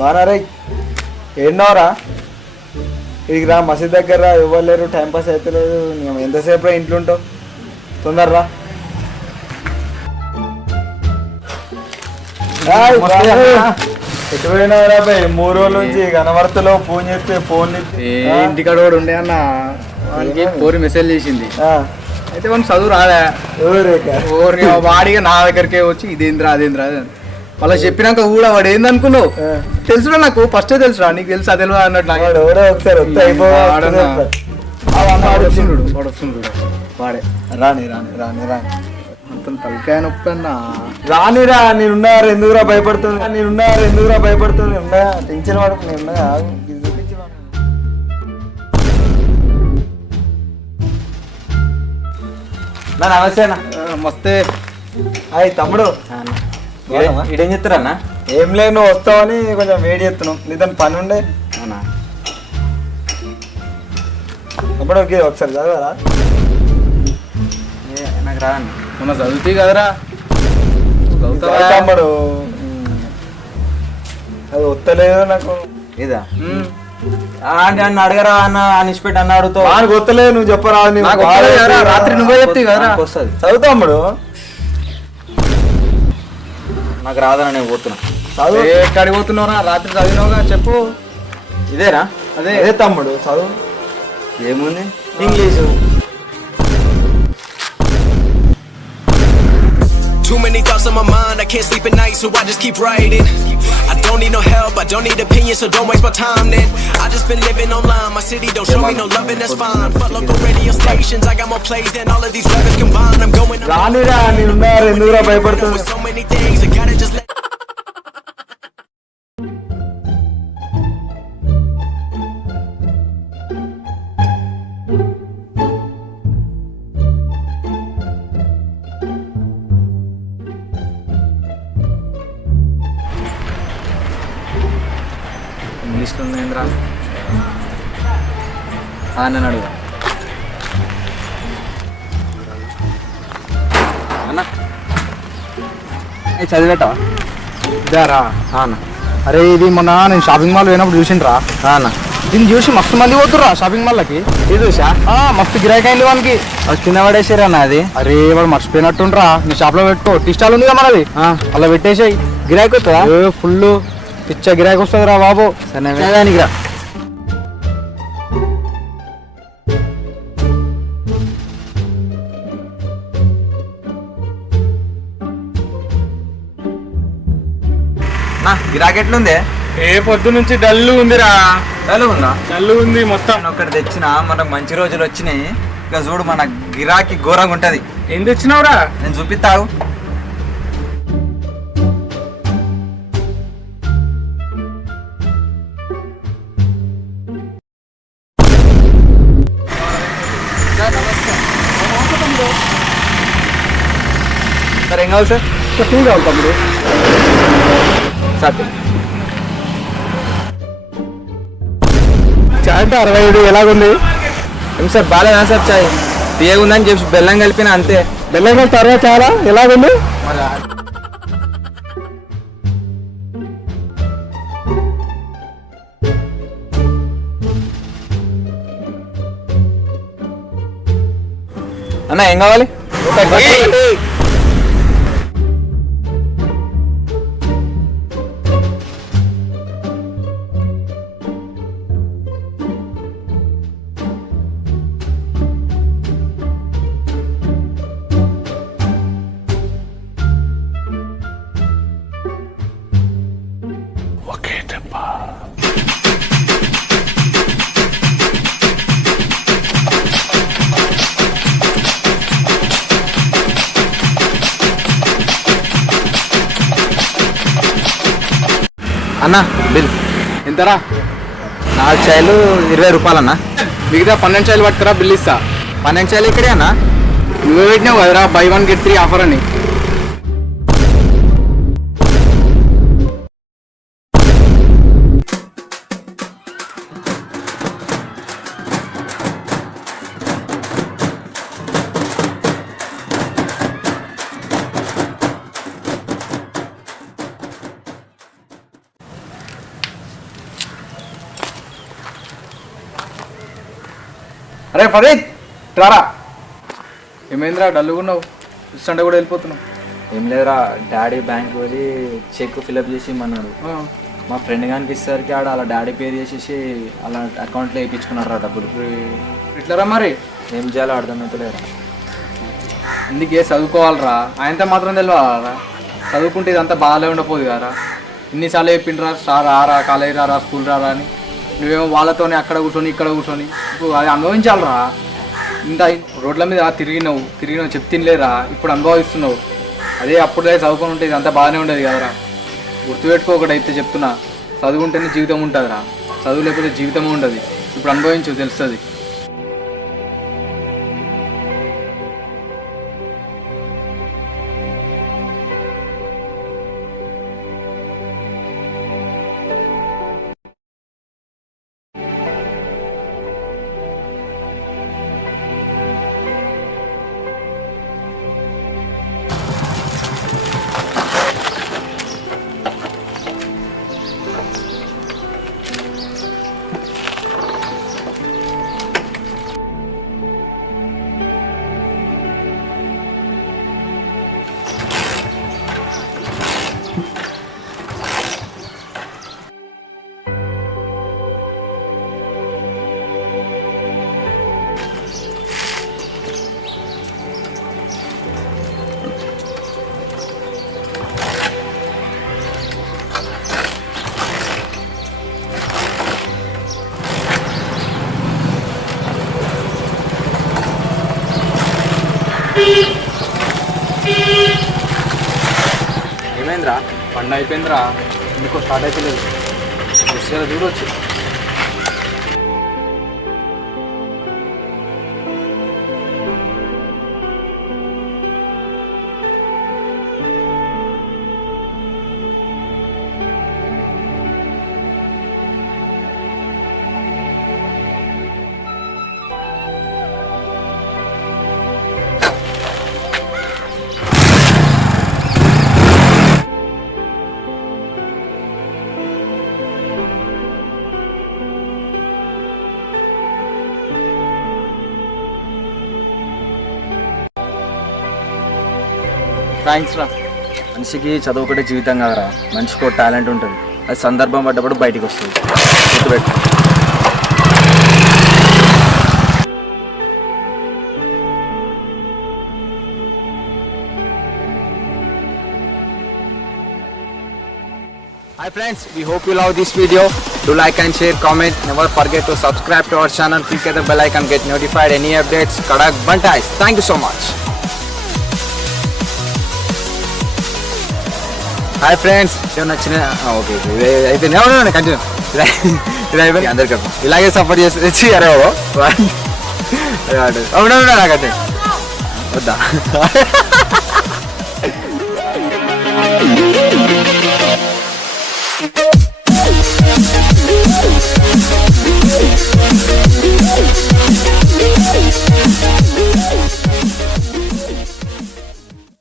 బానారై ఏడున్నావురా? ఇదికి రా, మసీద్ దగ్గర రా, ఇవ్వలేరు, టైంపాస్ అయితే లేదు. ఎంతసేపు రా ఇంట్లో ఉంటావు? తొందరరా. ఎటు పోయినావురా బాయ్? 3 రోజుల నుంచి కనబడతలో, ఫోన్ చేస్తే ఫోన్ ఇంటికాడ కూడా ఉండే అన్న. వానికి పోరి మెసేజ్ చేసింది, అయితే మనం చదువు రాదా వాడిగా నా దగ్గరికే వచ్చి ఇదేంద్రా అదేంద్రా అలా చెప్పినాక కూడా వాడు ఏందనుకున్నావు? తెలుసురా, నాకు ఫస్టే తెలుసురా. నీకు తెలుసు అదే అన్నట్టు ఒకసారి వాడే రాని రాని రాని రాని మొత్తం తలకాయ నొప్పి అన్న. రానిరా, నేనున్నారు ఎందుకురా భయపడుతుంది? నేనున్నారు ఎందుకురా భయపడుతుంది? ఉన్నా టెన్షన్ పడుకు, నేనున్నా. నమస్తే అన్న. మస్తే. అయ్యి తమ్ముడు, ఇడేం చెప్తారన్నా? ఏం లేదు, నువ్వు వస్తావని కొంచెం వేడి చేస్తున్నాం. నీతో పని ఉండే. అవునా తమ్ముడు, ఒకసారి చదవరా? నాకు రా మొన్న చదువుతాయి కదరా. తమ్ముడు అది వస్తలేదు నాకు. ఇదా నన్ను అడగరా అన్న అనిసిపెట్టి అన్న అడుగుతావు. నాకు వస్తలేదు, నువ్వు చెప్పరా? రాత్రి నువ్వే చెప్తావు కదరా. వస్తుంది చదువుతామ్ముడు. నాకు రాదన్నా, నేను పోతున్నా. చదువు ఎక్కడికి పోతున్నావురా? రాత్రి చదివినావుగా, చెప్పు. ఇదేరా? అదే తమ్ముడు చదువు. ఏముంది? English. Too many thoughts on my mind, I can't sleep at night, so I just keep writing. I don't need no help, I don't need opinions, so don't waste my time then. I just been living online, my city don't show me no love and that's fine. Fuck local radio stations, I got more plays than all of these rappers combined. I'm going on. రానిరా, నేనున్నారు ఎందుకురా భయపడుతుంది? So many things, I gotta just let. ఇంగ్లీష్లో ఉందేంద్రా నన్ను అడుగు అన్న. చదివేటావా? ఇదారా అన్న. అరే, ఇది మొన్న నేను షాపింగ్ మాల్ పోయినప్పుడు చూసిండ్రా అన్న. దీన్ని చూసి మస్తు మంది పోతుర్రా షాపింగ్ మాల్కి. ఇది చూసా మస్తు గిరాకీ అయింది వానికి. కింద పడేసారా అన్న అది? అరే, వాడు మర్చిపోయినట్టుండ్రా. నీ షాప్ లో పెట్టుకో, టీ స్టాల్ ఉంది కదా మనది, అలా పెట్టేసాయి. గిరాకీ వస్తుందా? ఫుల్ పిచ్చ గిరాకీ వస్తుంది రా బాబు. దానికి రా. గిరాకీ ఎట్లుంది? పొద్దు నుంచి డల్లు ఉందిరా. డల్ ఉందా? డల్లు ఉంది మొత్తం. ఒకటి తెచ్చిన, మనకు మంచి రోజులు వచ్చినాయి. ఇక చూడు, మన గిరాకీ ఘోరంగా ఉంటది. ఏం తెచ్చినావురా? నేను చూపిస్తావు. సార్ ఏం కావాలి సార్? టీ కావాలి తమ్ముడు. సార్ చాయ్ అంటే 65 ఎలాగుంది? ఏం సార్ బాగాలేదా సార్? చాయ్ తీయగా ఉందని చెప్పి బెల్లం కలిపిన అంతే. బెల్లం కలిపి తర్వాత చాలా ఎలాగుంది? అన్న ఏం కావాలి? అన్న బిల్ ఎంతరా? 4 చాయలు 20 రూపాయలన్నా. మిగతా 12 చాయలు పట్టుకురా, బిల్ ఇస్తా. 12 చాయలు ఇక్కడే అన్న. నువ్వే పెట్టినావు కదరా buy 1 get 3 ఆఫర్ అని. అరే ఫరీద్ రారా. ఏమైందిరా డల్లుగున్నావు? సండే కూడా వెళ్ళిపోతున్నావు. ఏం లేదురా, డాడీ బ్యాంక్ వెళ్ళి చెక్ ఫిల్అప్ చేసి ఇమ్మన్నాడు. మా ఫ్రెండ్ గానికి ఇచ్చేసరికి ఆడ అలా డాడీ పేరు చేసేసి అలా అకౌంట్లో వేయించుకున్నాడు రా డబ్బులు. ఇట్లారా మరి ఏం చేయాలో అర్థమవుతలేరా. అందుకే చదువుకోవాలరా, ఆయనతో మాత్రం తెలియాలరా. చదువుకుంటే ఇదంతా బాగాలే ఉండపోదు కదరా. ఇన్నిసార్లు చెప్పిండ్రా సార్ రారా, కాలేజీ రారా, స్కూల్ రారా అని. నువ్వేమో వాళ్ళతోనే అక్కడ కూర్చొని ఇక్కడ కూర్చొని ఇప్పుడు అది అనుభవించాలరా. ఇంత రోడ్ల మీద తిరిగినావు చెప్తినలేరా, ఇప్పుడు అనుభవిస్తున్నావు. అదే అప్పుడే చదువుకొని ఉంటే ఇదంతా బాగానే ఉండేది కదరా. గుర్తుపెట్టుకో ఒకటైతే చెప్తున్నా, చదువుకుంటేనే జీవితం ఉంటుందిరా, చదువు లేకపోతే జీవితమే ఉండదు. ఇప్పుడు అనుభవించు, తెలుస్తుంది. ఏమైందిరా? పండు అయిపోయిందిరా, ఎందుకో స్టార్ట్ అయిపోలేదు. చూడవచ్చు. థ్యాంక్స్ రా. మనిషికి చదువు ఒకటే జీవితం కాదురా, మనిషికి ఒక టాలెంట్ ఉంటుంది. అది సందర్భం పడ్డప్పుడు బయటికి వస్తుంది. గుర్తుపెట్టు. Hi friends, we hope you love this video. Do like and share, comment. Never forget to subscribe to our channel. Click the bell icon, get notified any updates. Kadak Bantais. Thank you so much. Hi friends. Okay. అయిపోయింది. Continue. ఇది అయిపోయింది. అందరికీ ఇలాగే support చేసి అరే అవునా నాకంటే వద్దా